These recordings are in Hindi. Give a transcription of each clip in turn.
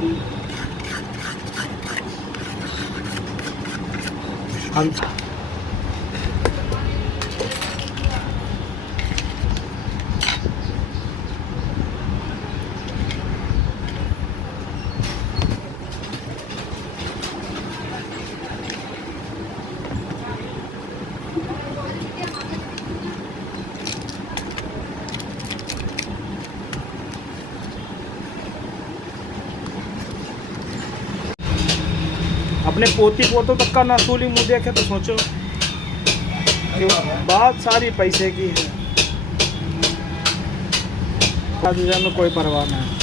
हम अपने पोती पोतों तक का नासूली मुँह देखे तो सोचो कि बात सारी पैसे की है। में कोई परवाह नहीं।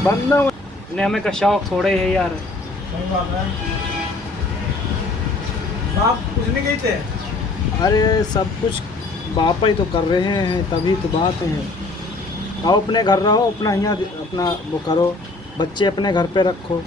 बंद ने हमें का शौक थोड़े है यार। सही बात है। बाप कुछ नहीं कहते। अरे सब कुछ बाप ही तो कर रहे हैं, तभी तो बात है। आओ अपने घर रहो, अपना यहाँ अपना वो करो, बच्चे अपने घर पे रखो।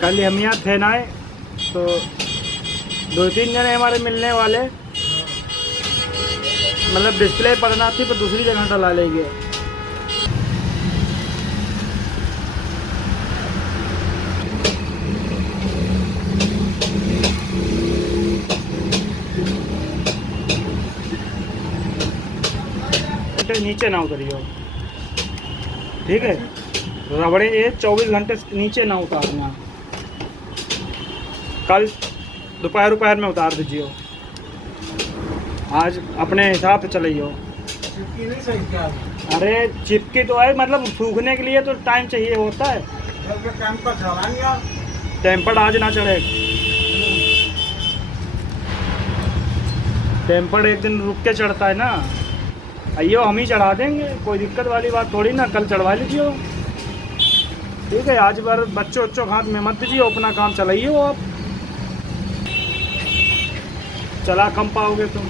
कल हम यहाँ थे ना, तो 2-3 जने हमारे मिलने वाले, मतलब डिस्प्ले पढ़ना थी पर दूसरी जगह डला ले गए। नीचे ना उतरियो, ठीक है? रबड़े ये 24 घंटे नीचे ना उतारना। कल दोपहर में उतार दीजिए। आज अपने हिसाब से चलिए। चिपकी नहीं सही क्या? अरे चिपकी तो है, मतलब सूखने के लिए तो टाइम चाहिए होता है। टेम्पर चढ़ाएंगे आप? टेम्पर आज ना चढ़े, टेम्पर एक दिन रुक के चढ़ता है ना। आइयो हम ही चढ़ा देंगे, कोई दिक्कत वाली बात थोड़ी ना। कल चढ़वा लीजिए, ठीक है? आज बार बच्चों हाथ में मत दीजिए, अपना काम चलाइए। आप चला कम पाओगे तुम।